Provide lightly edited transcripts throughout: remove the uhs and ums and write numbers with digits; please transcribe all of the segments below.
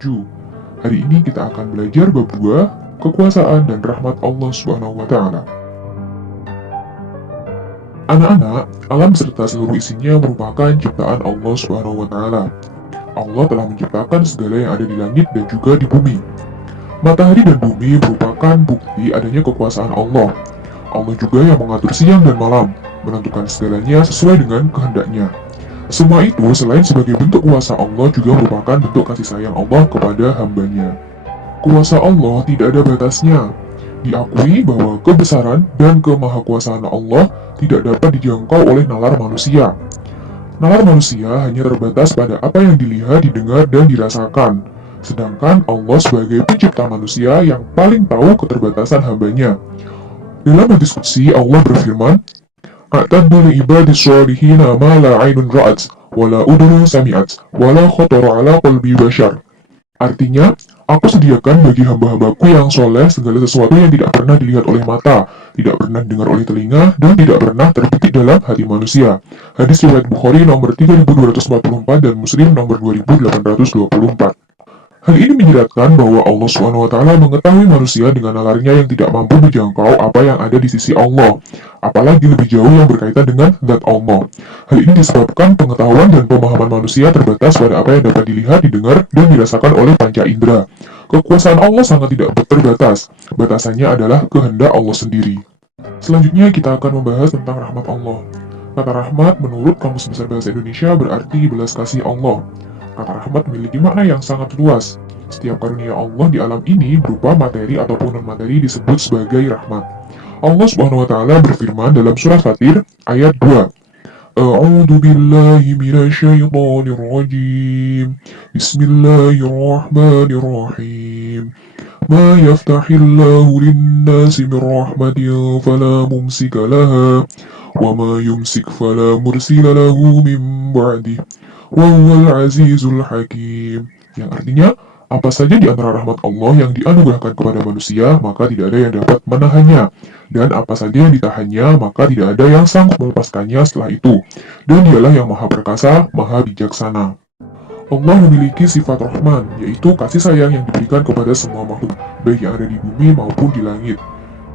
7. Hari ini kita akan belajar bab 2, kekuasaan dan rahmat Allah Subhanahu wa Ta'ala. Anak-anak, alam serta seluruh isinya merupakan ciptaan Allah Subhanahu wa Ta'ala. Allah telah menciptakan segala yang ada di langit dan juga di bumi. Matahari dan bumi merupakan bukti adanya kekuasaan Allah. Allah juga yang mengatur siang dan malam, menentukan segalanya sesuai dengan kehendaknya. Semua itu selain sebagai bentuk kuasa Allah juga merupakan bentuk kasih sayang Allah kepada hambanya. Kuasa Allah tidak ada batasnya. Diakui bahwa kebesaran dan kemahakuasaan Allah tidak dapat dijangkau oleh nalar manusia. Nalar manusia hanya terbatas pada apa yang dilihat, didengar, dan dirasakan. Sedangkan Allah sebagai pencipta manusia yang paling tahu keterbatasan hambanya. Dalam diskusi Allah berfirman, "A'taddu li ibadis sholihina ma la 'ainun ra'at, wa la udhun sami'at, wa la khatara 'ala qalbi bashar." Artinya, aku sediakan bagi hamba-hambaku yang soleh segala sesuatu yang tidak pernah dilihat oleh mata, tidak pernah didengar oleh telinga, dan tidak pernah terbetik dalam hati manusia. Hadis riwayat Bukhari nomor 3244 dan Muslim nomor 2824. Hal ini menjelaskan bahwa Allah SWT mengetahui manusia dengan nalarnya yang tidak mampu menjangkau apa yang ada di sisi Allah, apalagi lebih jauh yang berkaitan dengan zat Allah. Hal ini disebabkan pengetahuan dan pemahaman manusia terbatas pada apa yang dapat dilihat, didengar, dan dirasakan oleh panca indera. Kekuasaan Allah sangat tidak terbatas, batasannya adalah kehendak Allah sendiri. Selanjutnya kita akan membahas tentang rahmat Allah. Kata rahmat menurut Kamus Besar Bahasa Indonesia berarti belas kasih Allah. Kata rahmat memiliki makna yang sangat luas. Setiap karunia Allah di alam ini berupa materi ataupun non-materi disebut sebagai rahmat. Allah Subhanahu wa Ta'ala berfirman dalam surah Fatir ayat 2. A'udzu billahi minasyaitonir rajim. Bismillahirrahmanirrahim. Ma yaftahillahu lin-nasi min rahmatin fala mumsika laha wa ma yumsik fala mursila lahu min ba'dih. Wahwal azizul hakim, yang artinya apa saja di antara rahmat Allah yang dianugerahkan kepada manusia, maka tidak ada yang dapat menahannya, dan apa saja yang ditahannya, maka tidak ada yang sanggup melepaskannya setelah itu, dan dialah yang maha perkasa, maha bijaksana. Allah memiliki sifat Rahman, yaitu kasih sayang yang diberikan kepada semua makhluk, baik yang ada di bumi maupun di langit.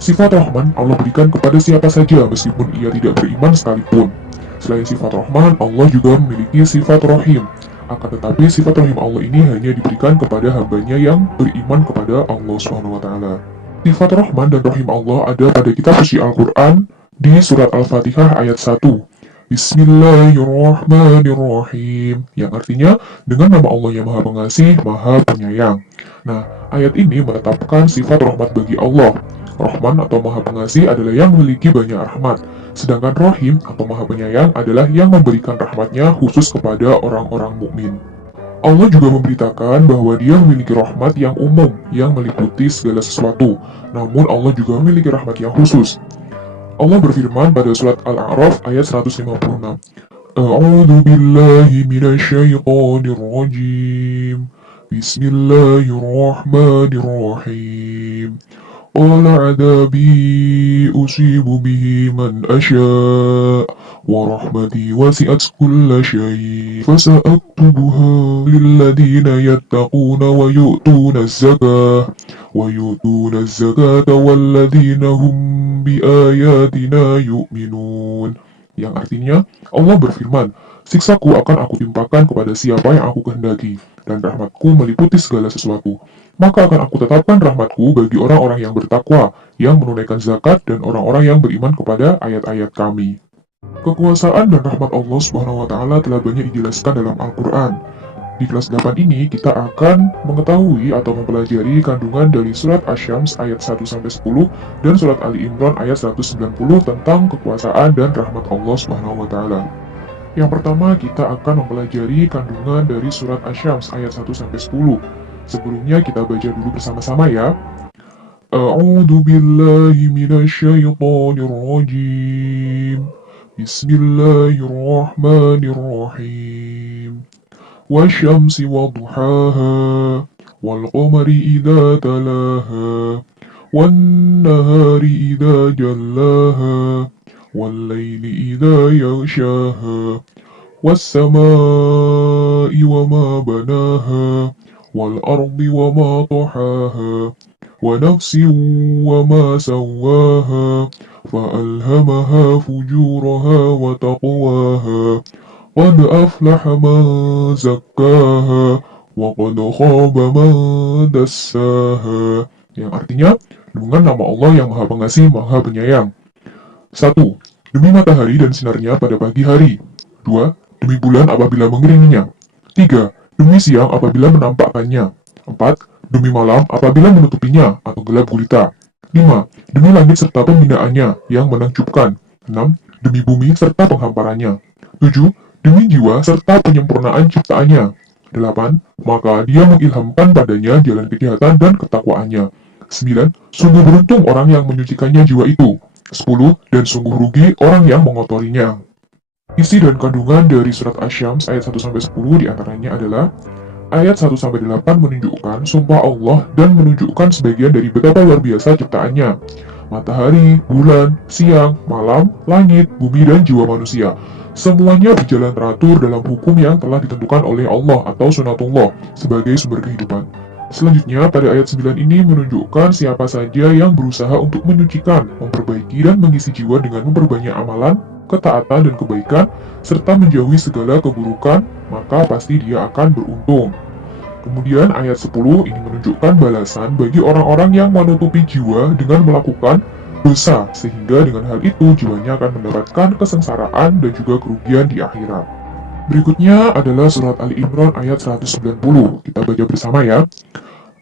Sifat Rahman Allah berikan kepada siapa saja meskipun ia tidak beriman sekalipun. Selain sifat Rahman, Allah juga memiliki sifat Rahim. Akan tetapi sifat Rahim Allah ini hanya diberikan kepada hambanya yang beriman kepada Allah SWT. Sifat Rahman dan Rahim Allah ada pada kitab suci Al-Quran di surat Al-Fatihah ayat 1. Bismillahirrahmanirrahim, yang artinya dengan nama Allah yang Maha Pengasih, Maha Penyayang. Nah, ayat ini menetapkan sifat rahmat bagi Allah. Rahman atau Maha Pengasih adalah yang memiliki banyak rahmat, sedangkan Rahim atau Maha Penyayang adalah yang memberikan rahmatnya khusus kepada orang-orang mukmin. Allah juga memberitakan bahwa Dia memiliki rahmat yang umum, yang meliputi segala sesuatu, namun Allah juga memiliki rahmat yang khusus. Allah berfirman pada surat Al-A'raf ayat 156. A'udzu billahi minasyaitonir rajim. Bismillahirrahmanirrahim. قال عذابي أصيب به من أشاء ورحمتي وسعت كل شيء فسأكتبها للذين يتقون ويؤتون الزكاة والذين هم بآياتنا يؤمنون. Yang artinya, Allah berfirman, siksaku akan aku timpakan kepada siapa yang aku kehendaki, dan rahmatku meliputi segala sesuatu. Maka akan aku tetapkan rahmatku bagi orang-orang yang bertakwa, yang menunaikan zakat, dan orang-orang yang beriman kepada ayat-ayat kami. Kekuasaan dan rahmat Allah Subhanahu wa Ta'ala telah banyak dijelaskan dalam Al-Quran. Di kelas 8 ini, kita akan mengetahui atau mempelajari kandungan dari surat Asy-Syams ayat 1-10 dan surat Ali Imran ayat 190 tentang kekuasaan dan rahmat Allah Subhanahu wa Ta'ala. Yang pertama, kita akan mempelajari kandungan dari surat Asy-Syams ayat 1-10. Sebelumnya kita baca dulu bersama-sama ya. A'udzu billahi minasyaitonir rajim. Bismillahirrahmanirrahim. Wasyamsi wadduhaha wal qamari idza talaha wan nahari idza jallaha wal laili idza yaghshaha was samaa'i wa ma banaha والأرض وما طحاها ونفس وما سواها فألهمها فجورها وتقواها قد أفلح من زكاها وقد خاب من دساها. Yang artinya, dengan nama Allah yang Maha Pengasih, Maha Penyayang. 1. Demi matahari dan sinarnya pada pagi hari. 2. Demi bulan apabila mengiringinya. 3. Demi siang apabila menampakkannya. 4. Demi malam apabila menutupinya atau gelap gulita. 5. Demi langit serta pembinaannya yang menakjubkan. 6. Demi bumi serta penghamparannya. 7. Demi jiwa serta penyempurnaan ciptaannya. 8. Maka dia mengilhamkan padanya jalan kejahatan dan ketakwaannya. 9. Sungguh beruntung orang yang menyucikannya jiwa itu. 10. Dan sungguh rugi orang yang mengotorinya. Isi dan kandungan dari surat Asy-Syams ayat 1-10 diantaranya adalah ayat 1-8 menunjukkan sumpah Allah dan menunjukkan sebagian dari betapa luar biasa ciptaannya. Matahari, bulan, siang, malam, langit, bumi, dan jiwa manusia. Semuanya berjalan teratur dalam hukum yang telah ditentukan oleh Allah atau sunatullah sebagai sumber kehidupan. Selanjutnya, pada ayat 9 ini menunjukkan siapa saja yang berusaha untuk menyucikan, memperbaiki, dan mengisi jiwa dengan memperbanyak amalan, ketaatan, dan kebaikan, serta menjauhi segala keburukan, maka pasti dia akan beruntung. Kemudian ayat 10 ini menunjukkan balasan bagi orang-orang yang menutupi jiwa dengan melakukan dosa, sehingga dengan hal itu jiwanya akan mendapatkan kesengsaraan dan juga kerugian di akhirat. Berikutnya adalah surat Ali Imran ayat 190. Kita baca bersama ya.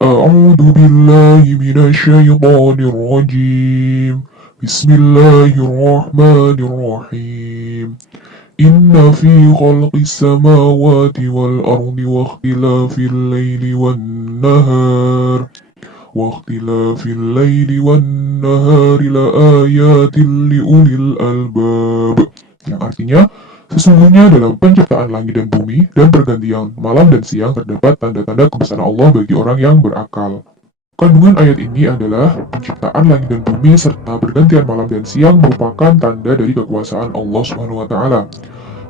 A'udzu billahi minasyaitonir rajim. Bismillahirrahmanirrahim. Inna fi khalqis samawati wal ardi wa ikhtilafil laili wan nahar la ayatin li ulil albab. Yang artinya, sesungguhnya dalam penciptaan langit dan bumi dan pergantian malam dan siang terdapat tanda-tanda kebesaran Allah bagi orang yang berakal. Kandungan ayat ini adalah penciptaan langit dan bumi serta pergantian malam dan siang merupakan tanda dari kekuasaan Allah Subhanahu wa taala.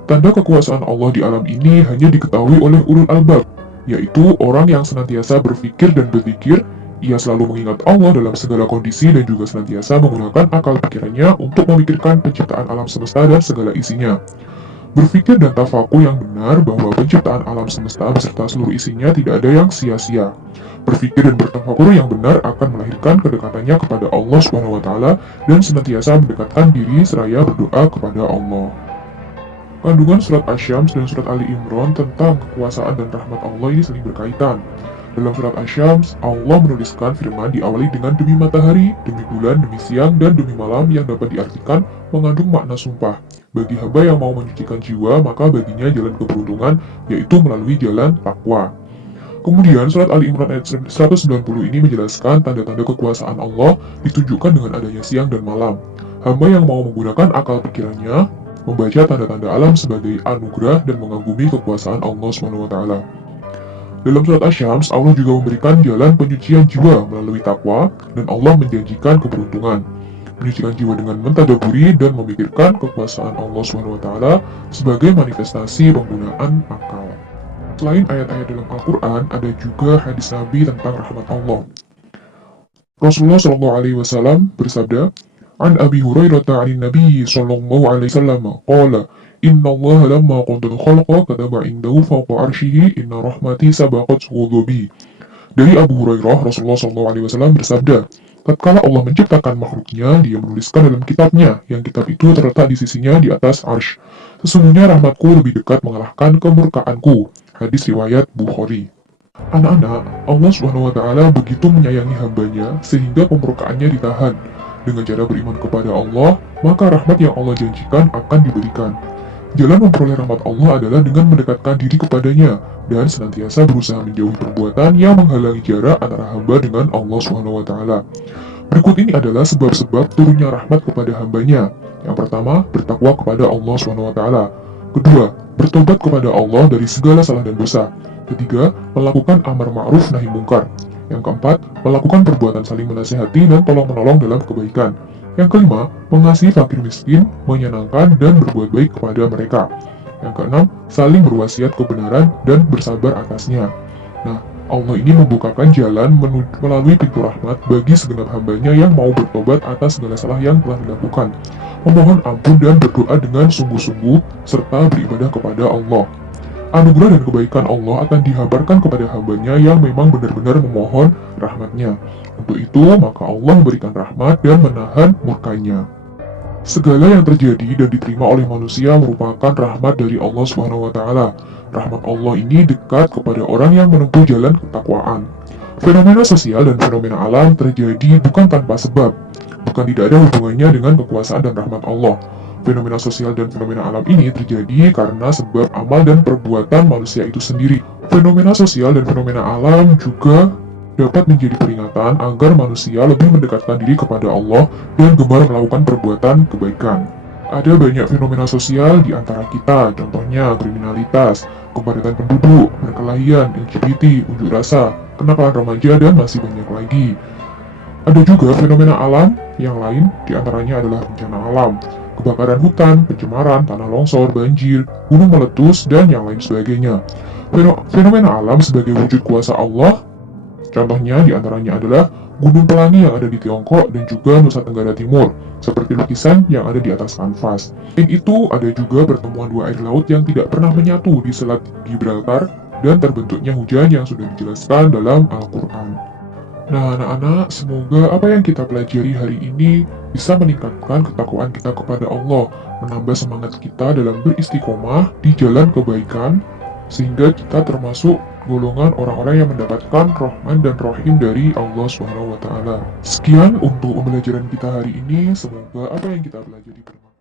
Tanda kekuasaan Allah di alam ini hanya diketahui oleh ulul albab, yaitu orang yang senantiasa berpikir dan berzikir. Ia selalu mengingat Allah dalam segala kondisi dan juga senantiasa menggunakan akal pikirannya untuk memikirkan penciptaan alam semesta dan segala isinya. Berpikir dan tafakur yang benar bahwa penciptaan alam semesta beserta seluruh isinya tidak ada yang sia-sia. Berpikir dan bertafakur yang benar akan melahirkan kedekatannya kepada Allah Subhanahu wa taala dan senantiasa mendekatkan diri seraya berdoa kepada Allah. Kandungan surat Asy-Syams dan surat Ali Imran tentang kekuasaan dan rahmat Allah ini saling berkaitan. Dalam surat Asy-Syams, Allah menuliskan firman diawali dengan demi matahari, demi bulan, demi siang, dan demi malam yang dapat diartikan mengandung makna sumpah. Bagi hamba yang mau menyucikan jiwa, maka baginya jalan keberuntungan, yaitu melalui jalan takwa. Kemudian surat Ali Imran ayat 190 ini menjelaskan tanda-tanda kekuasaan Allah ditunjukkan dengan adanya siang dan malam. Hamba yang mau menggunakan akal pikirannya, membaca tanda-tanda alam sebagai anugerah dan mengagumi kekuasaan Allah SWT. Dalam surat Asy-Syams, Allah juga memberikan jalan penyucian jiwa melalui takwa, dan Allah menjanjikan keberuntungan. Menyucikan jiwa dengan mentadaburi dan memikirkan kekuasaan Allah SWT sebagai manifestasi penggunaan akal. Selain ayat-ayat dalam Al-Quran, ada juga hadis Nabi tentang rahmat Allah. Rasulullah SAW bersabda, An Abi Hurairah an Nabi SAW qala, Inna Allah lamma qadal khalqa kataba indahu fawqa arshihi inna rahmati sabaqat ghadabi. Dari Abu Hurairah, Rasulullah SAW bersabda, tatkala Allah menciptakan makhluknya, dia menuliskan dalam kitabnya, yang kitab itu terletak di sisinya di atas arsy. Sesungguhnya rahmatku lebih dekat mengalahkan kemurkaanku. Hadis riwayat Bukhari. Anak-anak, Allah SWT begitu menyayangi hambanya sehingga pemurkaannya ditahan. Dengan cara beriman kepada Allah, maka rahmat yang Allah janjikan akan diberikan. Jalan memperoleh rahmat Allah adalah dengan mendekatkan diri kepadanya dan senantiasa berusaha menjauhi perbuatan yang menghalangi jarak antara hamba dengan Allah SWT. Berikut ini adalah sebab-sebab turunnya rahmat kepada hambanya. Yang pertama, bertakwa kepada Allah SWT. Kedua, bertobat kepada Allah dari segala salah dan dosa. Ketiga, melakukan amar ma'ruf nahi mungkar. Yang keempat, melakukan perbuatan saling menasihati dan tolong-menolong dalam kebaikan. Yang kelima, mengasihi fakir miskin, menyenangkan dan berbuat baik kepada mereka. Yang keenam, saling berwasiat kebenaran dan bersabar atasnya. Nah, Allah ini membukakan jalan melalui pintu rahmat bagi segenap hambanya yang mau bertobat atas segala salah yang telah dilakukan, memohon ampun dan berdoa dengan sungguh-sungguh, serta beribadah kepada Allah. Anugerah dan kebaikan Allah akan dihabarkan kepada hambanya yang memang benar-benar memohon rahmatnya. Untuk itu, maka Allah memberikan rahmat dan menahan murkanya. Segala yang terjadi dan diterima oleh manusia merupakan rahmat dari Allah Subhanahu wa Ta'ala. Rahmat Allah ini dekat kepada orang yang menempuh jalan ketakwaan. Fenomena sosial dan fenomena alam terjadi bukan tanpa sebab, bukan tidak ada hubungannya dengan kekuasaan dan rahmat Allah. Fenomena sosial dan fenomena alam ini terjadi karena sebab amal dan perbuatan manusia itu sendiri. Fenomena sosial dan fenomena alam juga dapat menjadi peringatan agar manusia lebih mendekatkan diri kepada Allah dan gemar melakukan perbuatan kebaikan. Ada banyak fenomena sosial di antara kita, contohnya kriminalitas, kepadatan penduduk, perkelahian, LGBT, unjuk rasa, kenakalan remaja, dan masih banyak lagi. Ada juga fenomena alam yang lain, di antaranya adalah bencana alam, kebakaran hutan, pencemaran, tanah longsor, banjir, gunung meletus, dan yang lain sebagainya. Fenomena alam sebagai wujud kuasa Allah, contohnya diantaranya adalah Gunung Pelangi yang ada di Tiongkok dan juga Nusa Tenggara Timur, seperti lukisan yang ada di atas kanvas. Selain itu, ada juga pertemuan dua air laut yang tidak pernah menyatu di Selat Gibraltar dan terbentuknya hujan yang sudah dijelaskan dalam Al-Quran. Nah, anak-anak, semoga apa yang kita pelajari hari ini bisa meningkatkan ketakwaan kita kepada Allah, menambah semangat kita dalam beristiqomah di jalan kebaikan, sehingga kita termasuk golongan orang-orang yang mendapatkan Rahman dan Rahim dari Allah Subhanahu wa Ta'ala. Sekian untuk pembelajaran kita hari ini, semoga apa yang kita pelajari bermanfaat.